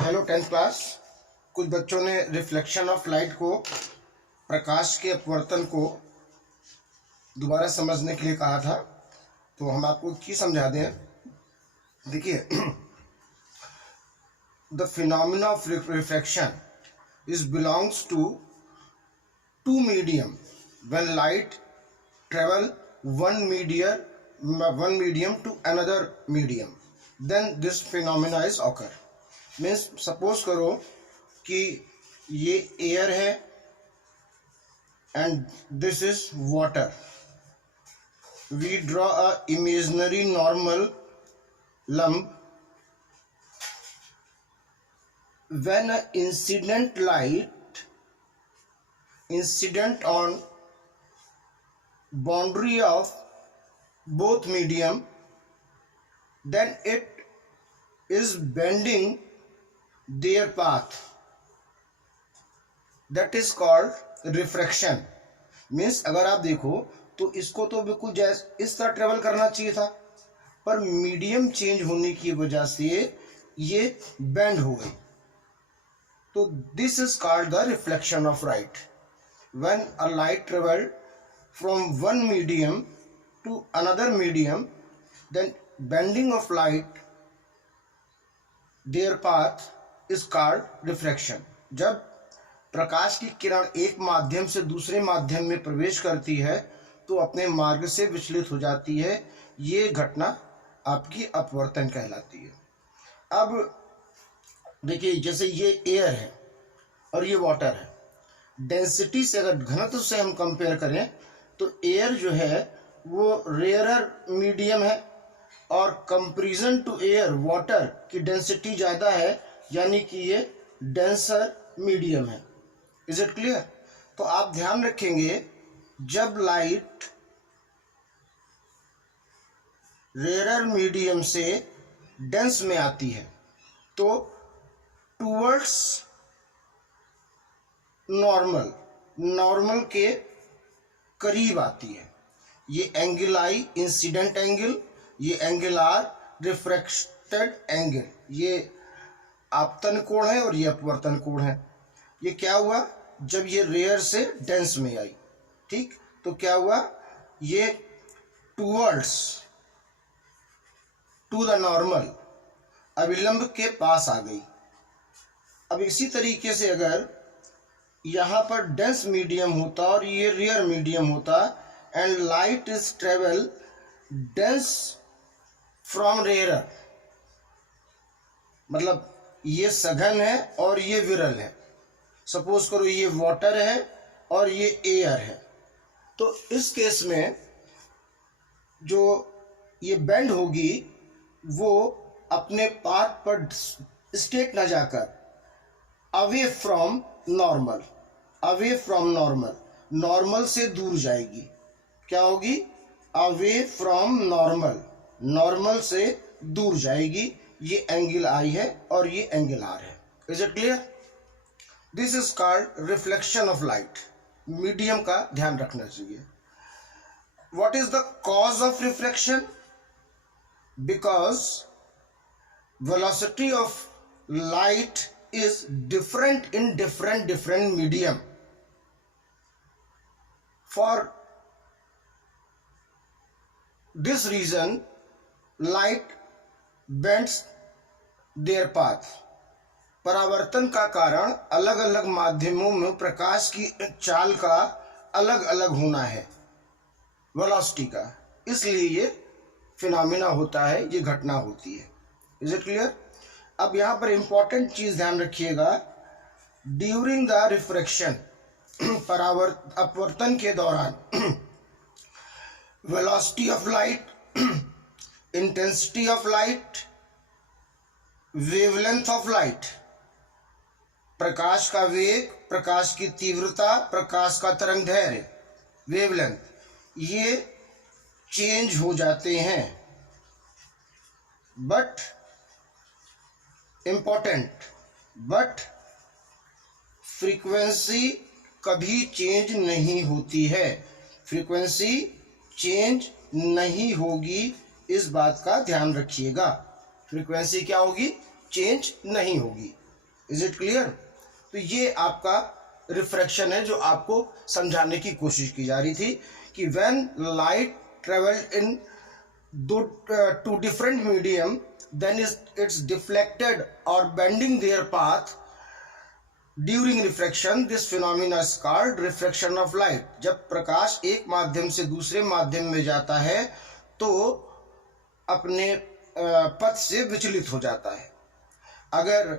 Hello 10th class. कुछ बच्चों ने रिफ्लेक्शन ऑफ लाइट को, प्रकाश के अपवर्तन को दोबारा समझने के लिए कहा था, तो हम आपको की समझा दें। देखिए, the phenomena of reflection is belongs to two medium when light travel one medium to another medium, then this phenomena is occur. Means suppose करो कि ये एयर है and this is water. We draw a imaginary normal lump when a incident on boundary of both medium, then it is bending their path, that is called refraction। Means अगर आप देखो तो इसको तो बिल्कुल जैसे इस तरह ट्रेवल करना चाहिए था, पर मीडियम चेंज होने की वजह से ये बेंड हो गई। तो this is called the reflection of light. When a light travel from one medium to another medium, then bending of light their path is called reflection. जब प्रकाश की किरण एक माध्यम से दूसरे माध्यम में प्रवेश करती है तो अपने मार्ग से विचलित हो जाती है। ये घटना आपकी अपवर्तन कहलाती है। अब देखिए, जैसे ये एयर है और ये वाटर है, डेंसिटी से अगर घनत्व से हम कंपेयर करें तो एयर जो है वो रेयरर मीडियम है और कंपैरिजन टू एयर वाटर की डेंसिटी ज़्यादा है, यानी कि ये डेंसर मीडियम है। Is it clear? तो आप ध्यान रखेंगे, जब लाइट रेयरर मीडियम से डेंस में आती है तो टूवर्ड्स नॉर्मल के करीब आती है। ये एंगल आई इंसिडेंट एंगल, ये एंगल आर रिफ्रैक्टेड एंगल। ये आपतन कोण है और ये अपवर्तन कोण है। ये क्या हुआ जब ये रेयर से डेंस में आई, ठीक? तो क्या हुआ, ये टूवर्ड्स टू द नॉर्मल अविलंब के पास आ गई। अब इसी तरीके से अगर यहाँ पर डेंस मीडियम होता और ये रेयर मीडियम होता and light is travel dense from rare, मतलब ये सघन है और ये विरल है। सपोज करो ये वाटर है और ये एयर है, तो इस केस में जो ये बेंड होगी वो अपने पाथ पर स्ट्रेट न जाकर अवे फ्रॉम नॉर्मल से दूर जाएगी। क्या होगी? अवे फ्रॉम नॉर्मल से दूर जाएगी। ये एंगल आई है और ये एंगल आर है। Is it clear? This is called reflection of light. Medium का ध्यान रखना चाहिए। What is the cause of reflection? Because velocity of light is different in different medium. For this reason, light bends their path. परावर्तन का कारण अलग अलग माध्यमों में प्रकाश की चाल का अलग अलग होना है, वेलोसिटी का। इसलिए ये फिनोमिना होता है, ये घटना होती है। Is it clear? अब यहाँ पर इंपॉर्टेंट चीज ध्यान रखिएगा, ड्यूरिंग द रिफ्रैक्शन अपवर्तन के दौरान velocity of light, intensity of light, wavelength of light, प्रकाश का वेग, प्रकाश की तीव्रता, प्रकाश का तरंगदैर्घ्य, वेवलेंथ, ये चेंज हो जाते हैं। बट फ्रीक्वेंसी कभी चेंज नहीं होती है। फ्रीक्वेंसी चेंज नहीं होगी, इस बात का ध्यान रखिएगा। फ्रीक्वेंसी क्या होगी? चेंज नहीं होगी। Is it clear? तो ये आपका रिफ्रैक्शन है जो आपको समझाने की कोशिश की जा रही थी कि when light travelled into different medium then it's deflected और bending their path during refraction, this phenomena is called refraction of light. जब प्रकाश एक माध्यम से दूसरे माध्यम में जाता है तो अपने पथ से विचलित हो जाता है। अगर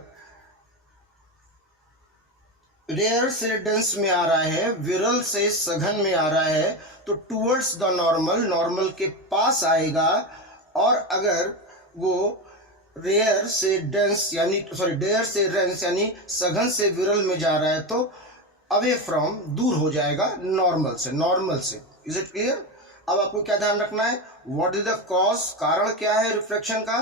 रेयर से डेंस में आ रहा है, विरल से सघन में आ रहा है, तो टूवर्ड्स द नॉर्मल, नॉर्मल के पास आएगा। और अगर वो रेयर से डेंस यानी सघन से विरल में जा रहा है तो अवे फ्रॉम, दूर हो जाएगा नॉर्मल से। Is it clear? अब आपको क्या ध्यान रखना है, व्हाट इज द कॉज, कारण क्या है रिफ्लेक्शन का।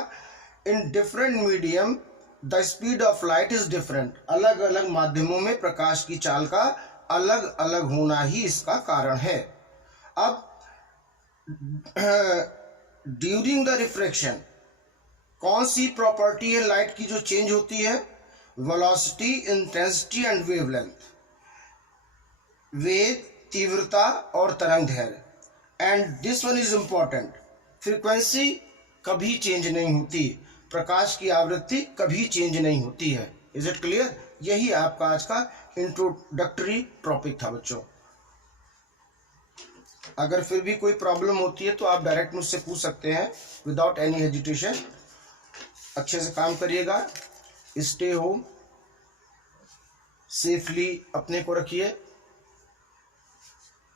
In different medium the speed of light is different, अलग अलग माध्यमों में प्रकाश की चाल का अलग अलग होना ही इसका कारण है। अब ड्यूरिंग द रिफ्रैक्शन कौन सी प्रॉपर्टी है लाइट की जो चेंज होती है, वेलोसिटी, इंटेंसिटी एंड वेवलेंथ, वेग, तीव्रता और तरंग दैर्घ्य। And this one is important, frequency कभी चेंज नहीं होती, प्रकाश की आवृत्ति कभी चेंज नहीं होती है। Is it clear? यही आपका आज का इंट्रोडक्टरी टॉपिक था बच्चों। अगर फिर भी कोई प्रॉब्लम होती है तो आप डायरेक्ट मुझसे पूछ सकते हैं विदाउट एनी हेजिटेशन। अच्छे से काम करिएगा, स्टे होम, सेफली अपने को रखिए,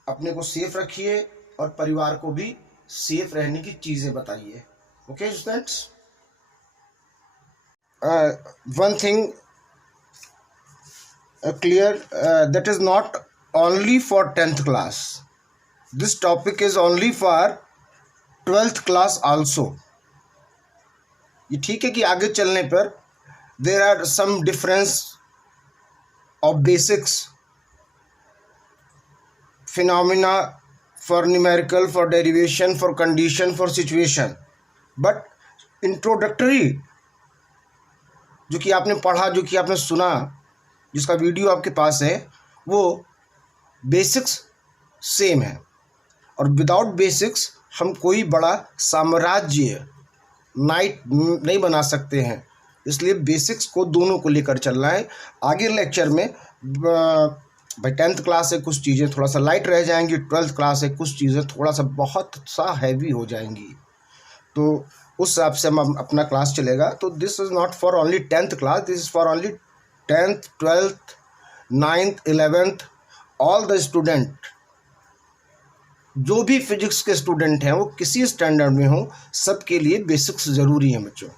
अपने को सेफ रखिए और परिवार को भी सेफ रहने की चीज़ें बताइए। Okay students, one thing clear, that is not only for 10th class, this topic is only for 12th class also। ये ठीक है कि आगे चलने पर there are some difference of basics phenomena for numerical, for derivation, for condition, for situation, but introductory जो कि आपने पढ़ा, जो कि आपने सुना, जिसका वीडियो आपके पास है, वो बेसिक्स सेम है। और विदाउट बेसिक्स हम कोई बड़ा साम्राज्य नहीं बना सकते हैं। इसलिए बेसिक्स को दोनों को लेकर चलना है। आगे लेक्चर में भाई 10th क्लास से कुछ चीज़ें थोड़ा सा लाइट रह जाएंगी, 12th क्लास से कुछ चीज़ें थोड़ा सा बहुत सा हैवी हो जाएंगी, तो उस हिसाब से हम अपना क्लास चलेगा। तो this is not for only 10th class, this is for only 10th, 12th, 9th, 11th, all the student. जो भी फिजिक्स के स्टूडेंट हैं वो किसी स्टैंडर्ड में हो, सबके लिए बेसिक्स ज़रूरी हैं बच्चों।